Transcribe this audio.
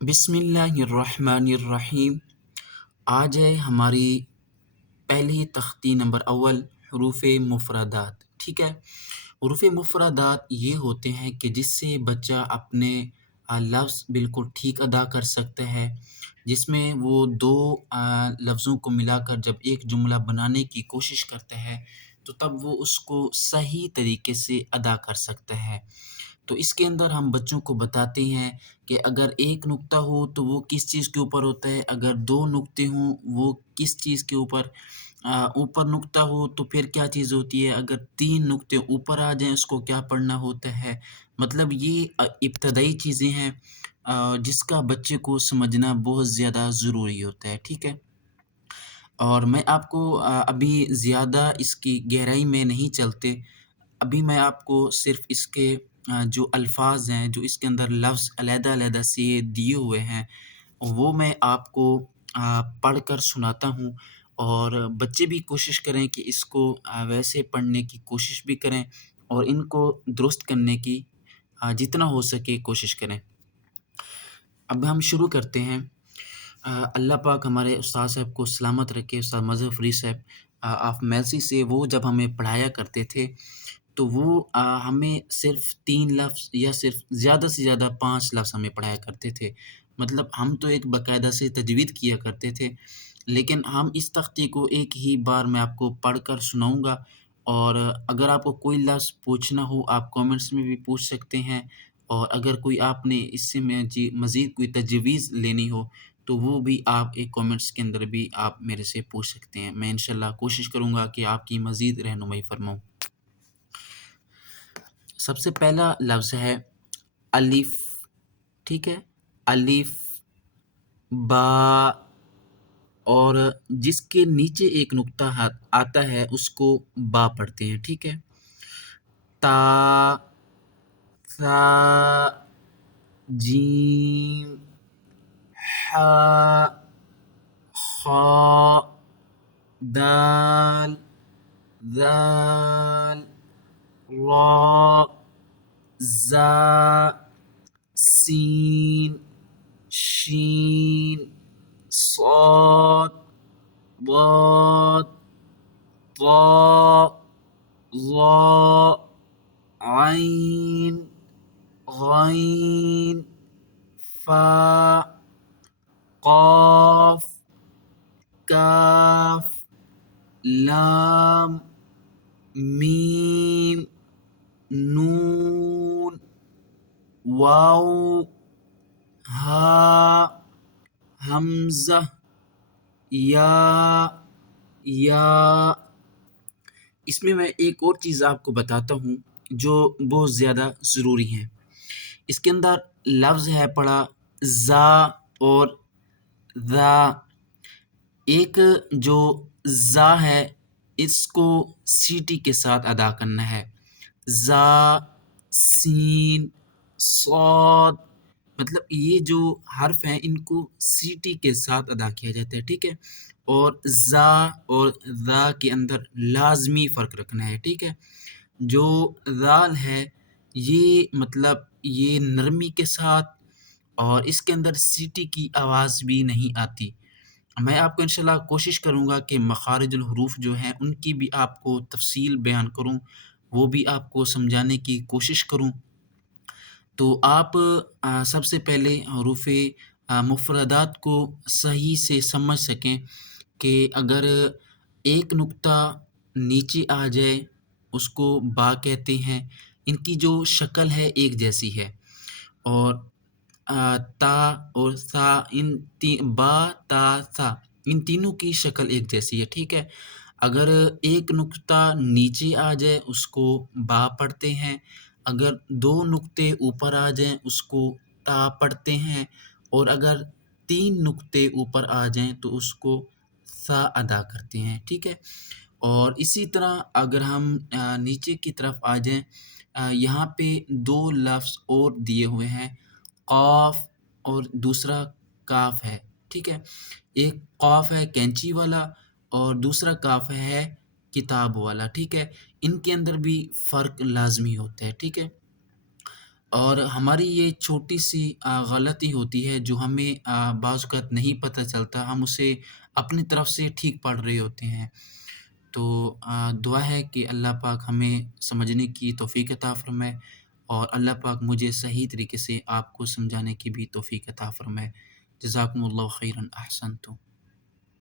بسم اللہ الرحمن الرحیم۔ آج ہے ہماری پہلی تختی نمبر اول، حروف مفردات۔ ٹھیک ہے، حروف مفردات یہ ہوتے ہیں کہ جس سے بچہ اپنے لفظ بالکل ٹھیک ادا کر سکتا ہے، جس میں وہ دو لفظوں کو ملا کر جب ایک جملہ بنانے کی کوشش کرتا ہے تو تب وہ اس کو صحیح طریقے سے ادا کر سکتا ہے۔ تو اس کے اندر ہم بچوں کو بتاتے ہیں کہ اگر ایک نقطہ ہو تو وہ کس چیز کے اوپر ہوتا ہے، اگر دو نقطے ہوں وہ کس چیز کے اوپر، اوپر نقطہ ہو تو پھر کیا چیز ہوتی ہے، اگر تین نقطے اوپر آ جائیں اس کو کیا پڑھنا ہوتا ہے۔ مطلب یہ ابتدائی چیزیں ہیں جس کا بچے کو سمجھنا بہت زیادہ ضروری ہوتا ہے۔ ٹھیک ہے، اور میں آپ کو ابھی زیادہ اس کی گہرائی میں نہیں چلتے، ابھی میں آپ کو صرف اس کے جو الفاظ ہیں، جو اس کے اندر لفظ علیحدہ علیحدہ سے دیے ہوئے ہیں، وہ میں آپ کو پڑھ کر سناتا ہوں، اور بچے بھی کوشش کریں کہ اس کو ویسے پڑھنے کی کوشش بھی کریں اور ان کو درست کرنے کی جتنا ہو سکے کوشش کریں۔ اب ہم شروع کرتے ہیں۔ اللہ پاک ہمارے استاد صاحب کو سلامت رکھے، استاد مظہر فرید صاحب آف میلسی سے۔ وہ جب ہمیں پڑھایا کرتے تھے تو وہ ہمیں صرف 3 لفظ یا صرف زیادہ سے زیادہ 5 لفظ ہمیں پڑھایا کرتے تھے۔ مطلب ہم تو ایک باقاعدہ سے تجوید کیا کرتے تھے، لیکن ہم اس تختی کو ایک ہی بار میں آپ کو پڑھ کر سناؤں گا، اور اگر آپ کو کوئی لفظ پوچھنا ہو آپ کامنٹس میں بھی پوچھ سکتے ہیں، اور اگر کوئی آپ نے اس سے میں مزید کوئی تجویز لینی ہو تو وہ بھی آپ ایک کامنٹس کے اندر بھی آپ میرے سے پوچھ سکتے ہیں۔ میں انشاءاللہ کوشش کروں گا کہ آپ کی مزید رہنمائی فرماؤں۔ سب سے پہلا لفظ ہے الف۔ ٹھیک ہے، الف، با، اور جس کے نیچے ایک نقطہ آتا ہے اس کو با پڑھتے ہیں۔ ٹھیک ہے، تا، ثا، جیم، حا، خا، دال، ذال، را، زا، سین، شین، صاد، ضاد، طا، ظا، عین، غین، فا، قاف، کاف، لام، میم، نون، واو، ہا، حمزہ، یا۔ اس میں ایک اور چیز آپ کو بتاتا ہوں جو بہت زیادہ ضروری ہے۔ اس کے اندر لفظ ہے پڑا زا اور ذا۔ ایک جو زا ہے اس کو سیٹی کے ساتھ ادا کرنا ہے، زا، سین، صاد، مطلب یہ جو حرف ہیں ان کو سیٹی کے ساتھ ادا کیا جاتا ہے۔ ٹھیک ہے، اور زا اور ذا کے اندر لازمی فرق رکھنا ہے۔ ٹھیک ہے، جو ذال ہے یہ مطلب یہ نرمی کے ساتھ، اور اس کے اندر سیٹی کی آواز بھی نہیں آتی۔ میں آپ کو انشاءاللہ کوشش کروں گا کہ مخارج الحروف جو ہیں ان کی بھی آپ کو تفصیل بیان کروں، وہ بھی آپ کو سمجھانے کی کوشش کروں۔ تو آپ سب سے پہلے حروف مفردات کو صحیح سے سمجھ سکیں کہ اگر ایک نقطہ نیچے آ جائے اس کو با کہتے ہیں، ان کی جو شکل ہے ایک جیسی ہے، اور تا اور ثا، با، تا، ثا، ان تینوں کی شکل ایک جیسی ہے۔ ٹھیک ہے، اگر ایک نقطہ نیچے آ جائے اس کو با پڑھتے ہیں، اگر دو نقطے اوپر آ جائیں اس کو تا پڑھتے ہیں، اور اگر تین نقطے اوپر آ جائیں تو اس کو ثا ادا کرتے ہیں۔ ٹھیک ہے، اور اسی طرح اگر ہم نیچے کی طرف آ جائیں، یہاں پہ دو لفظ اور دیے ہوئے ہیں، قاف اور دوسرا کاف ہے۔ ٹھیک ہے، ایک قاف ہے کینچی والا اور دوسرا کاف ہے کتاب والا۔ ٹھیک ہے، ان کے اندر بھی فرق لازمی ہوتا ہے۔ ٹھیک ہے، اور ہماری یہ چھوٹی سی غلطی ہوتی ہے جو ہمیں بعض اوقات نہیں پتہ چلتا، ہم اسے اپنی طرف سے ٹھیک پڑھ رہے ہوتے ہیں۔ تو دعا ہے کہ اللہ پاک ہمیں سمجھنے کی توفیق عطا فرمائے، اور اللہ پاک مجھے صحیح طریقے سے آپ کو سمجھانے کی بھی توفیق عطا فرمائے۔ جزاکم اللہ خیرا، احسنتم۔